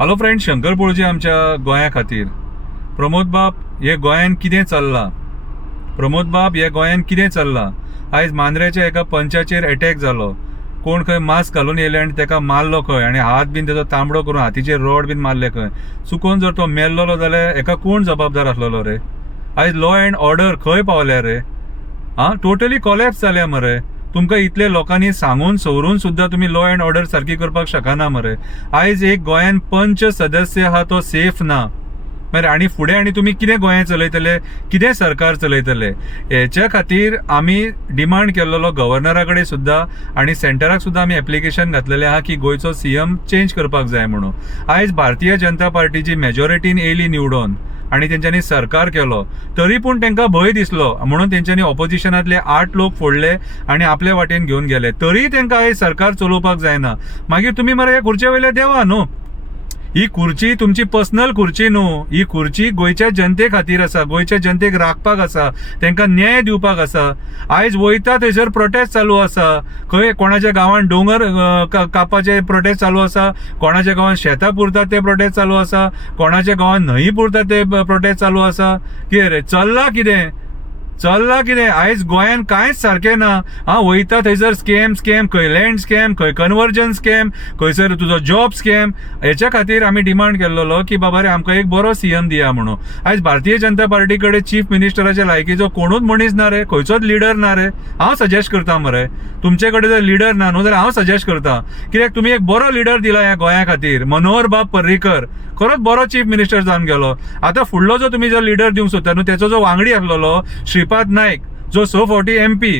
Hello friend, Shankar पळोवची आमच्या गोंया खातीर. प्रमोद बाब, हे गोंयान कितें चल्लां? प्रमोद बाब, हे गोंयान कितें चल्लां? आयज मांद्रेच्या एका पंचाचेर अटॅक जालो. कोण खंय मास्क घालून येयले आनी तेका मारलो खंय, आनी हात बीन तेजो तांबडो करून हातीचेर रॉड बीन मारले खंय. चुकून जर तो मेल्लो जाल्यार हेका कोण जबाबदार आसलेलो रे? आयज लॉ अँड ऑर्डर खंय पावल्या रे? टोटली कॉलॅप्स जाल्या मरे. तुमकां इतले लोकांनी सांगून सवरून सुद्दां तुम्ही लॉ अँड ऑर्डर सारकी करपाक शकना मरे. आयज एक गोंयान पंच सदस्य आहा तो सेफ ना मरे. आनी फुडें आनी तुमी कितें गोंय चलयतले, कितें सरकार चलयतले? हेच्या खातीर आमी डिमांड केल्लो गव्हर्नरा कडेन सुद्दां आनी सेंटराक सुद्दां आमी एप्लिकेशन घातलेलें आहा की गोंयचो सीएम चेंज करपाक जाय म्हणून. आयज भारतीय जनता पार्टीची मेजॉरिटीन येयली निवडून आणि त्यांच्यानी सरकार केलो, तरी पूण तांकां भंय दिसलो म्हणून त्यांच्यानी ऑपोजिशनातले 8 लोक फोडले आणि आपल्या वाटेन घेवन गेले. तरी तांकां हे सरकार चलोवपाक जायना. मागीर तुम्ही मरे ह्या खुर्चे वयले देवा न्हू. ही खुर्ची तुमची पर्सनल खुर्ची न्हू. ही खुर्ची गोंयच्या जनते खातीर आसा, गोंयच्या जनतेक राखपाक आसा, तांकां न्याय दिवपाक आसा. आयज वयता थंयसर प्रोटेस्ट चालू आसा. खंय कोणाच्या गांवांत डोंगर कापपाचे प्रोटेस्ट चालू आसा, कोणाच्या गांवांत शेतां पुरतात ते प्रोटेस्ट चालू आसा, कोणाच्या गांवांत न्हंय पुरतात ते प्रोटेस्ट चालू आसा. कितें रे चल्लां कितें? आयज गोंयान कांयच सारकें ना. वयता थंयसर स्कॅम, खंय लँड स्कॅम, खंय कन्वर्जन स्कॅम, खंयसर तुजो जॉब स्कॅम. हेच्या खातीर आमी डिमांड केल्लो की बाबा रे आमकां एक बरो सीएम दिया म्हणून. आयज भारतीय जनता पार्टी कडेन चीफ मिनिस्टराच्या लायकीचो कोणूच मनीस ना रे, खंयचोच लिडर ना रे. हांव सजेस्ट करता मरे, तुमचे कडेन जर लिडर ना न्हू जाल्यार हांव सजेस्ट करता, कित्याक तुमी एक बरो लिडर दिला ह्या गोंया खातीर. मनोहर बाब पर्रीकर खरोच बरो चीफ मिनिस्टर जावन गेलो. आतां फुडलो जो तुमी जो लिडर दिवंक सोदता न्हू, तेचो जो वांगडी आसलेलो श्रीपाद नायक, जो 6 फावटी MP,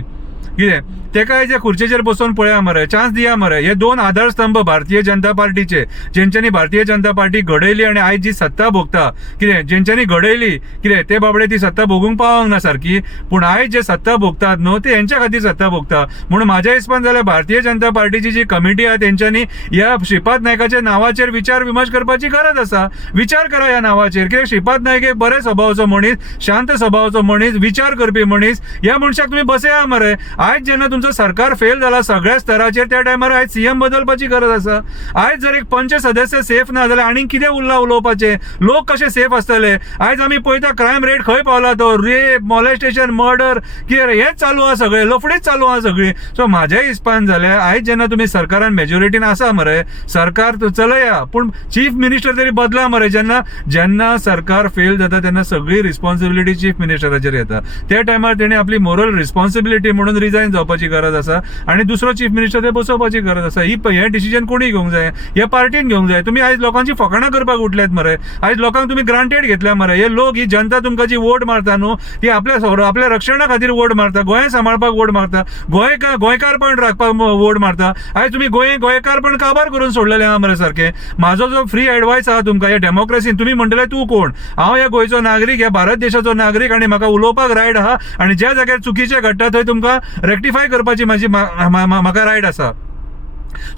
कितें तेका हेच्या खुर्चेचेर बसून पळया मरे, चान्स दिया मरे. हे 2 आधारस्तंभ भारतीय जनता पार्टीचे, जेंच्यांनी भारतीय जनता पार्टी घडयली आणि आयज जी सत्ता भोगता, कितें जेंच्यांनी घडयली, कितें ते बाबडे ती सत्ता भोगूंक पावंक ना सारकी, पूण आयज जे सत्ता भोगतात न्हू ते हेंच्या खातीर सत्ता भोगता. म्हणून म्हाज्या हिसपान जाल्यार भारतीय जनता पार्टीची जी कमिटी आहा तेंच्यांनी ह्या श्रीपाद नायकाच्या नांवाचेर विचार विमर्श करपाची गरज आसा. विचार करा ह्या नांवाचेर, कित्याक श्रीपाद नायक एक बरे स्वभावाचो मनीस, शांत स्वभावाचो मनीस, विचार करपी मनीस. ह्या मनशाक तुम्ही बसया मरे. आयज जेन्ना तुमचो सरकार फेल जाला सगळ्या स्तराचेर, त्या टायमार आयज सीएम बदलपाची गरज आसा. आयज जर एक पंच सदस्य सेफ ना जाल्यार आनी कितें उरला उलोवपाचें? लोक कशे सेफ आसतले? आयज आमी पळयता क्रायम रेट खंय पावला तो, रेप, मॉलेस्टेशन, मर्डर, कितें हेच चालू आहा, सगळे लफडीच चालू आहा सगळी. सो म्हाज्या हिसपान जाल्यार आयज जेन्ना तुमी सरकारान मेजॉरिटीन आसा मरे, सरकार चलया, पूण चीफ मिनिस्टर तरी बदला मरे. जेन्ना सरकार फेल जाता तेन्ना सगळी रिस्पॉन्सिबिलिटी चीफ मिनिस्टराचेर येता. त्या टायमार तेणी आपली मोरल रिस्पॉन्सिबिलिटी म्हणून रिजायन जावपाची गरज आसा आणि दुसरो चीफ मिनिस्टर ते बसोवपाची गरज आसा. हे डिसिजन कोणी घेवंक जाय? हे पार्टीन घेवंक जाय. तुम्ही आयज लोकांची फकाणां करपाक उठल्यात मरे. आयज लोकांक तुम्ही ग्रांटेड घेतल्या मरे. हे लोक, ही जनता तुमकां जी वोट मारता न्हू, ती आपल्या रक्षणा खातीर वोट मारता, गोंय सांबाळपाक वोट मारता, गोंयकारपण राखपाक वोट मारता. आयज तुम्ही गोंयकारपण काबार करून सोडलेले आहा मरे सारखे. म्हाजो जो फ्री एडवायस आहा तुमकां ह्या डेमोक्रेसीन, तुम्ही म्हणटले तूं कोण? हांव ह्या गोंयचो नागरीक, ह्या भारत देशाचो नागरीक, आणि म्हाका उलोवपाक रायट आहा, आणि ज्या जाग्यार चुकीचे घडटा थंय तुमकां रेक्टिफाय करपाची म्हाका रायट आसा.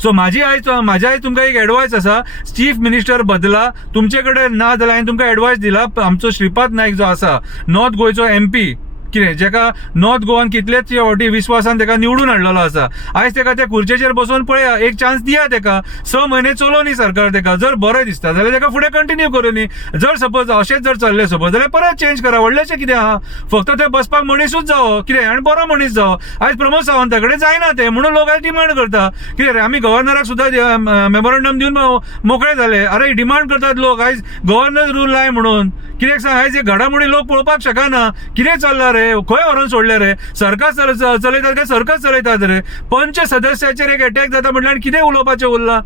सो म्हाज्या आयज तुमकां एक एडवायस आसा, चीफ मिनिस्टर बदला. तुमचे कडेन ना जाल्यार हांवें तुमकां एडवायस दिला, आमचो श्रीपाद नायक जो आसा, नॉर्थ गोंयचो MP, कितें जेका नॉर्थ गोवान कितलेच फावटी विश्वासान तेका निवडून हाडलेलो आसा. आयज तेका त्या खुर्चेचेर बसून पळया, एक चान्स दिया तेका. 6 म्हयने चलोवनी सरकार तेका. जर बरें दिसता जाल्यार तेका फुडें कंटिन्यू करूनी. जर सपोज अशेंच जर चल्लें सपोज जाल्यार परत चेंज करा. व्हडलेशें कितें आहा, फक्त ते बसपाक मनीसूच जावो, कितें, आनी बरो मनीस जावो. आयज प्रमोद सावंता कडेन जायना ते, म्हणून लोक आयज डिमांड करता. कितें रे, आमी गव्हर्नराक सुद्दां मेमोरंडम दिवन मोकळे जाले. अरे डिमांड करतात लोक, आयज गव्हर्नर रूल लाय म्हणून. कित्याक सांग, आयज हे घडामोडी लोक पळोवपाक शकना. कितें चल्ला रे, खंय व्हरून सोडले रे? सरकार चलयतात काय सर्कस चलयतात रे? पंच सदस्याचेर एक अटॅक जाता म्हटल्यार कितें उलोवपाचें उरलां?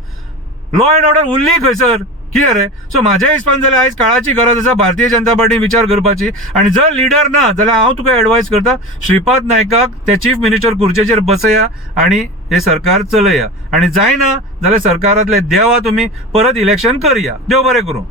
लॉ अँड ऑर्डर उरली खंयसर? कितें रे? सो म्हाज्या हिसपान जाल्यार आयज काळाची गरज आसा भारतीय जनता पार्टीन विचार करपाची. आणि जर लिडर ना जाल्यार हांव तुका एडवायस करता, श्रीपाद नायकाक ते चीफ मिनिस्टर खुर्चेचेर बसया आणि हे सरकार चलया. आणि जायना जाल्यार सरकारांतले देवा, तुम्ही परत इलेक्शन करया. देव बरें करूं.